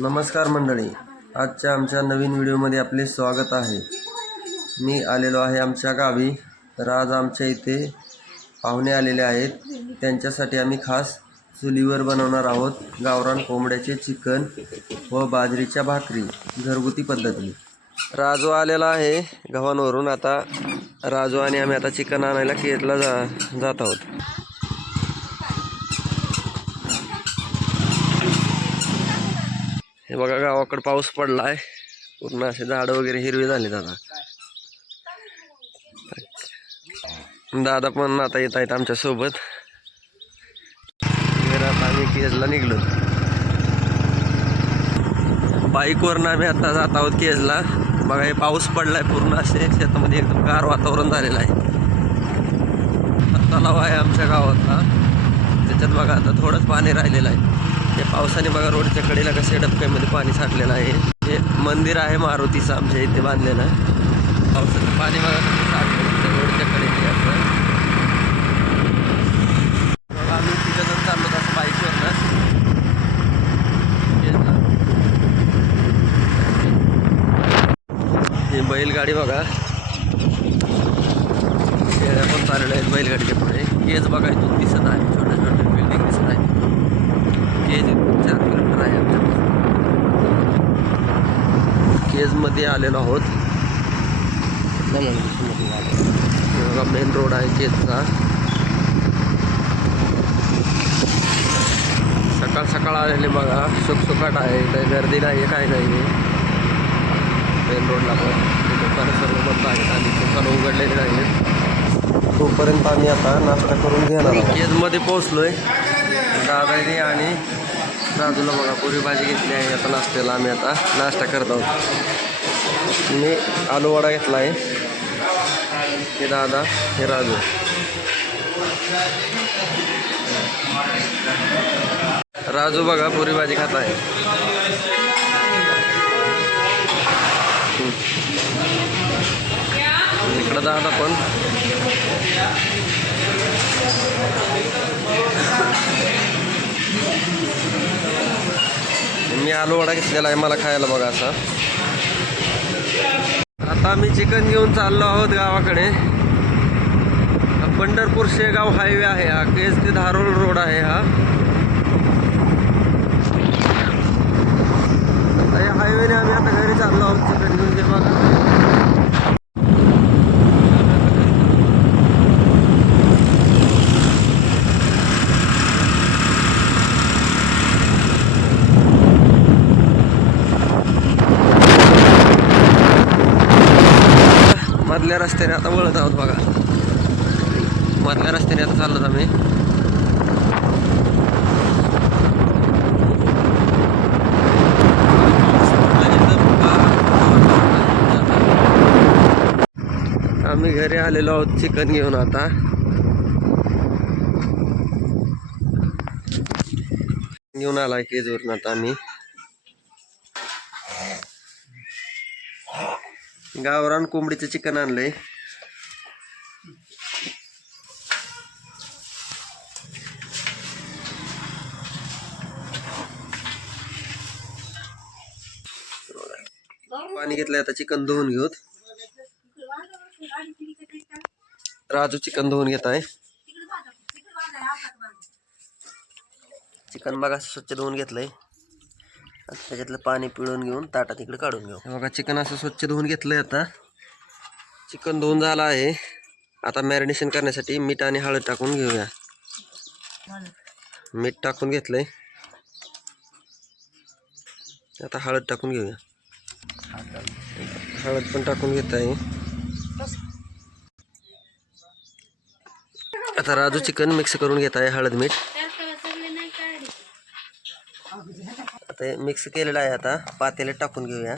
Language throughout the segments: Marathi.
नमस्कार मंडळी. आजच्या आमच्या नवीन व्हिडिओमध्ये आपले स्वागत आहे. मी आलेलो आहे आमच्या गावी. तर आज आमच्या इथे पाहुणे आलेले आहेत. त्यांच्यासाठी आम्ही खास चुलीवर बनवणार आहोत गावरान कोंबड्याचे चिकन व बाजरीच्या भाकरी घरगुती पद्धतीने राजू आलेला आहे गव्हाणवरून. आता राजू आणि आम्ही आता चिकन आणायला केरला जा जात आहोत. हे बघा गावाकडे पाऊस पडला आहे पूर्ण असे झाडं वगैरे हिरवे झाले दादा दादा पण आता येत आहेत आमच्यासोबत. आता आम्ही केजला निघलो. बाईकवरनं आम्ही आता जात आहोत केजला. बघा हे पाऊस पडलाय पूर्ण असे. शेतामध्ये एकदम गार वातावरण झालेलं आहे. तलाव आहे आमच्या गावातला. त्याच्यात बघा आता थोडंच पाणी राहिलेलं आहे. हे पावसाने बघा रोडच्या कडेला कसे डबक्यामध्ये पाणी साठलेलं आहे. हे मंदिर आहे मारुतीचं आमच्या इथे बांधलेलं. पावसाचं पाणी बघा कसं साठलेलं रोडच्या कडेने असं. आम्ही तिथं जण चाललो असं बाईकवरनं. हे बैलगाडी बघा. शेळ्या पण चाललेल्या आहेत बैलगाडीच्या पुढे. हेच बघा इथून दिसत आहे. छोट्या छोट्या बिल्डिंग दिसत आहे. केज चार किलोमीटर आहे आमच्यापासून केजमध्ये आलेलो आहोत. बघा मेन रोड आहे केजचा. सकाळ सकाळ आलेले बघा. सुखसुखाट आहे काही गर्दी नाही आहे काय नाही मेन रोडला पण. दुकानं सर्व बंद आहेत आणि दुकानं उघडलेली आहेत तोपर्यंत आम्ही आता नाश्ता करून घेणार केजमध्ये केजमध्ये पोहोचलोय. दादाने आणि राजूला बघा पुरी भाजी घेतली आहे. आता नाश्त्याला आम्ही आता नाश्ता करत आहोत. मी आलू वडा घेतला आहे. हे दादा हे राजू. राजू बघा पुरी भाजी खात आहे. इकडं दादा पण. मी आलू वडा घेतलेला आहे मला खायला बघा असा. आता मी चिकन घेऊन चाललो आहोत गावाकडे. पंढरपूर शेगाव हायवे आहे हा केस ते धारोळ रोड आहे हा. या हायवेने आम्ही आता घरी चाललो आहोत चिकन घेऊन ते बघा. मधल्या रस्त्याने आता वळत आहोत बघा. मधल्या रस्त्याने आता चाललो आम्ही. आम्ही घरी आलेलो आहोत चिकन घेऊन आता. घेऊन आला केजवरून आता आम्ही. गावरान कोंबडीचं चिकन आणलंय. पाणी घेतलंय आता चिकन धुवून घेऊत राजू चिकन धुवून घेत आहे. चिकन बघा असं स्वच्छ धुवून घेतलंय. आता त्याच्यातलं पाणी पिळून घेऊन ताटात इकडे काढून घेऊ. बघा चिकन असं स्वच्छ धुवून घेतलंय आता. चिकन धुवून झालं आहे. आता मॅरिनेशन करण्यासाठी मीठ आणि हळद टाकून घेऊया. मीठ टाकून घेतलंय. आता हळद टाकून घेऊया. हळद पण टाकून घेत आहे. आता राजू चिकन मिक्स करून घेत आहे हळद मीठ. आता मिक्स केलेलं आहे आता. पातेल्यात टाकून घेऊया.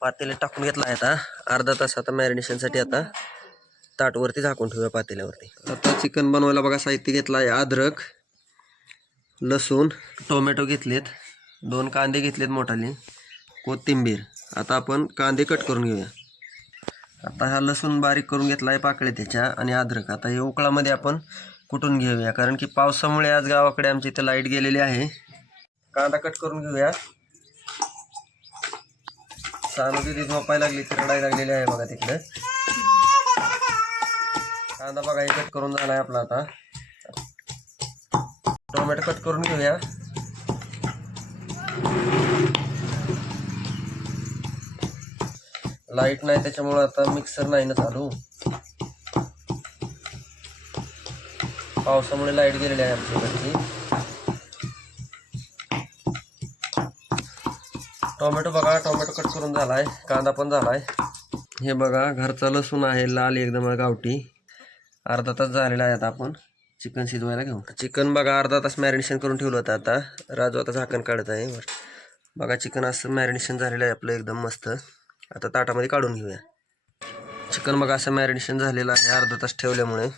पातेले पातेल्यात टाकून घेतला आहे आता. अर्धा तास आता मॅरिनेशनसाठी आता ताटवरती झाकून ठेवूया पातेल्यावरती. आता चिकन बनवायला बघा साहित्य घेतलं आहे अद्रक लसूण टोमॅटो घेतलेत. दोन कांदे घेतलेत मोठाले. कोथिंबीर. आता आपण कांदे कट करून घेऊया. आता हा लसूण बारीक करून घेतला आहे पाकळे त्याच्या आणि अद्रक. आता हे उकळामध्ये आपण कुटून घेऊया कारण की पावसामुळे आज गावाकडे आमच्या इथं लाइट गेलेली आहे. कांदा कट करून घेऊया. सानू तिथे झोपायला लागली ती लागलेली आहे बघा तिकडे. कांदा बघा हे कट करून झाला आहे आपला आता. टोमॅटो कट करून घेऊया. लाइट नाही त्याच्यामुळे आता मिक्सर नाही ना चालू. पावसामुळे लाइट गेलेली आहे आमच्याकडची. टोमॅटो बघा टोमॅटो कट करून झालाय कांदा पण झालाय. हे बघा घरचा लसूण आहे लाल एकदम गावठी. अर्धा तास झालेला आहे आता आपण. चिकन शिजवायला घेऊ. चिकन बघा अर्धा तास मॅरिनेशन करून ठेवलं होतं आता. राजू आता झाकण काढत आहे. बघा चिकन असं मॅरिनेशन झालेलं आहे आपलं एकदम मस्त. आता ताटामध्ये काढून घेऊया. चिकन मग असं मॅरिनेशन झालेलं आहे अर्धा तास ठेवल्यामुळे.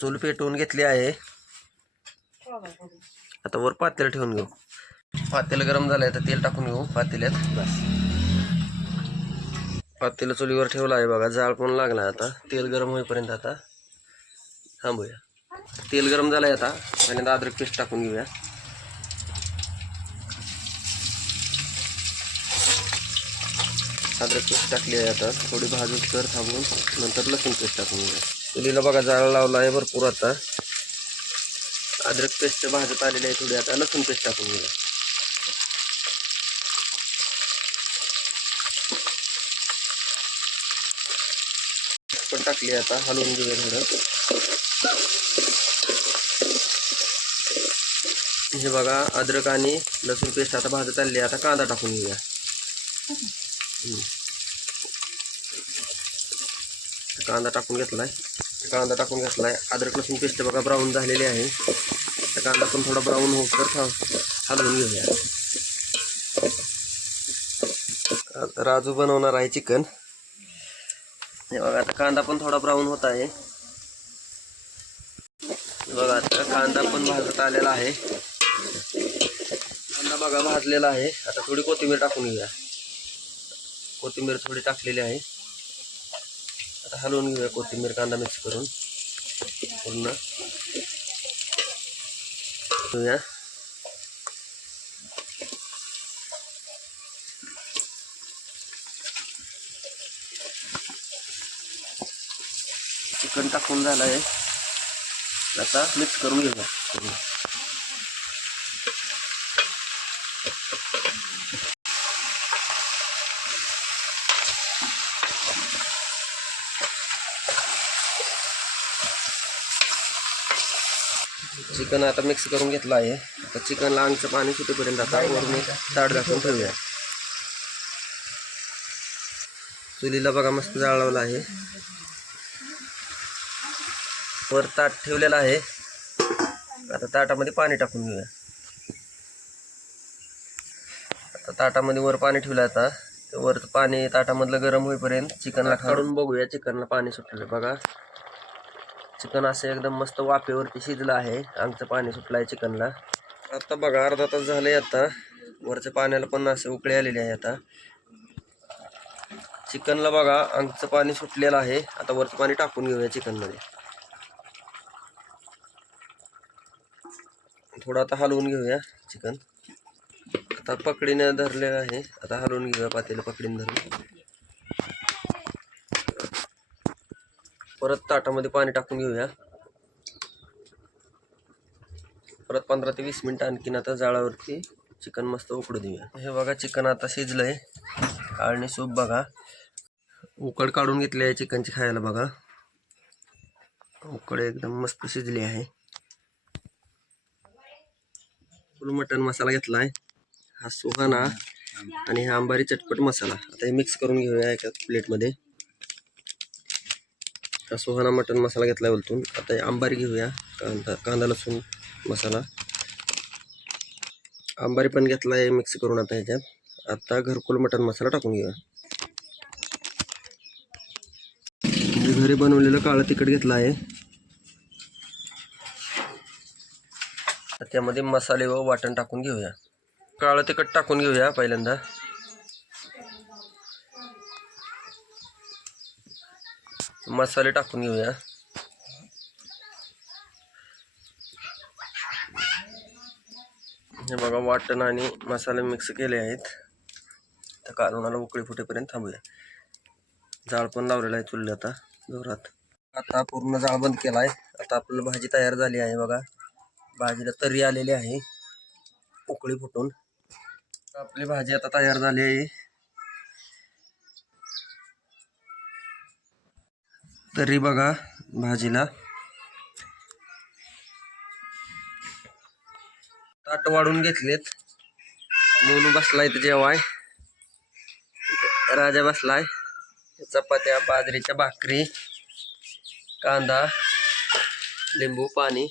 चूल पेटवून घेतली आहे. आता वर पातेलं ठेवून घेऊ. पातेलं गरम झालंय तर तेल टाकून घेऊ पातेल्यात. बस पातेलं चुलीवर ठेवलं आहे बघा जाळ पण लागला आता. तेल गरम होईपर्यंत आता थांबूया. तेल गरम झालंय आता पहिल्यांदा अद्रक पेस्ट टाकून घेऊया. अद्रक पेस्ट टाकली आहे आता. थोडी भाजून कर थांबून नंतर लसूण पेस्ट टाकून घेऊया. चुलीला बघा जाळ लावला आहे भरपूर आता. अद्रक पेस्ट भाजत आलेली आहे थोडी आता. लसूण पेस्ट टाकून घेऊया. पण टाकली आता. हलवून घेऊया थोडं. हे बघा अद्रक आणि लसूण पेस्ट आता भाजत आलेली आहे. आता कांदा टाकून घेऊया. कांदा टाकून घेतला आहे कांदा टाकून घेतलाय. अद्रक लसूण पेस्ट बघा ब्राऊन झालेली आहे. तर कांदा पण थोडा ब्राऊन होत तर हलवून घेऊया. राजू बनवणार आहे चिकन हे बघा आता कांदा पण थोडा ब्राऊन होत आहे. बघा आता कांदा पण भाजत आलेला आहे. कांदा बघा भाजलेला आहे. आता थोडी कोथिंबीर टाकून घेऊया. कोथिंबीर थोडी टाकलेली आहे. आता हलवून घेऊया कोथिंबीर कांदा मिक्स करून. पूर्ण. घेऊया चिकन टाकून झालं आहे आता मिक्स करून घेऊया. चिकन आता मिक्स करून घेतलं आहे. आता चिकनला अंगचं पाणी सुटेपर्यंत आता वरून ताट घासून ठेवूया. चुलीला बघा मस्त जाळ लावला आहे. वर ताट ठेवलेलं आहे. आता ताटामध्ये पाणी टाकून घेऊया. आता ताटामध्ये वर पाणी ठेवलं आता. ते वर पाणी ताटामधलं गरम होईपर्यंत चिकनला काढून बघूया चिकनला पाणी सुटलेलं बघा. चिकन असं एकदम मस्त वाफेवरती शिजलं आहे. आमचं पाणी सुटलं आहे चिकनला. आता बघा अर्धा तास झालंय आता. वरच्या पाण्याला पण असं उकळे आलेले आहे आता. चिकनला बघा आमचं पाणी सुटलेलं आहे. आता वरचं पाणी टाकून घेऊया चिकनमध्ये. थोडं आता हलवून घेऊया चिकन. आता पकडीने धरलेलं आहे. आता हलवून घेऊया पातेलं पकडीने धरून. परत ताटामध्ये पाणी टाकून घेऊया. परत पंधरा ते वीस मिनिटं आणखीन आता जाळावरती चिकन मस्त उकडू देऊया. हे बघा चिकन आता शिजलंय. आणि सूप बघा. उकड काढून घेतली आहे चिकनची खायला बघा. उकड एकदम मस्त शिजली आहे. फुल मटन मसाला घेतला आहे हा सुहाना आणि हा अंबारी चटपट मसाला. आता हे मिक्स करून घेऊया एका प्लेटमध्ये हा सुहाना मटन मसाला घेतला बोलतून. आता आंबारी घेऊया. कांदा कांदा लसूण मसाला. आंबारी पण घेतला आहे मिक्स करून आता ह्याच्यात. आता घरकुल मटन मसाला टाकून घेऊया. म्हणजे घरी बनवलेलं काळं तिखट घेतलं आहे. त्यामध्ये मसाले व वाटण टाकून घेऊया. काळं तिखट टाकून घेऊया पहिल्यांदा. मसाले टाकून घेऊया. हे बघा वाटण आणि मसाले मिक्स केले आहेत. तर कालवणाला उकळी फुटेपर्यंत थांबूया. जाळ पण लावलेला आहे चुलले आता जोरात. आता पूर्ण जाळ बंद केला आहे आता आपल्याला भाजी तयार झाली आहे बघा. भाजीला तरी आलेली आहे. उकळी फुटून. आपली भाजी आता तयार झाली आहे. तरी बघा भाजीला. ताट वाढून घेतलेत. मोनू बसलाय इथं जेवाय. राजा बसलाय. चपात्या बाजरीच्या भाकरी कांदा लिंबू पाणी.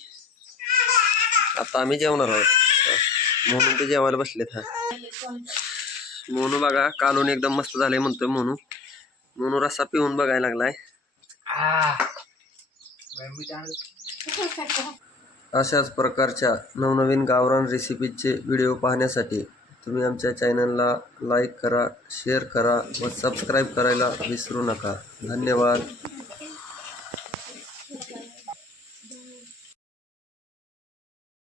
आता आम्ही जेवणार आहोत. म्हणून ते जेवायला बसलेत हा. मोनू बघा कालून एकदम मस्त झाले म्हणतोय मोनू. मोनू रस्सा पिऊन बघायला लागलाय. अशाच प्रकारच्या नवनवीन गावरान रेसिपीचे व्हिडिओ पाहण्यासाठी तुम्ही आमच्या चॅनलला लाईक करा शेअर करा व सबस्क्राईब करायला विसरू नका. धन्यवाद.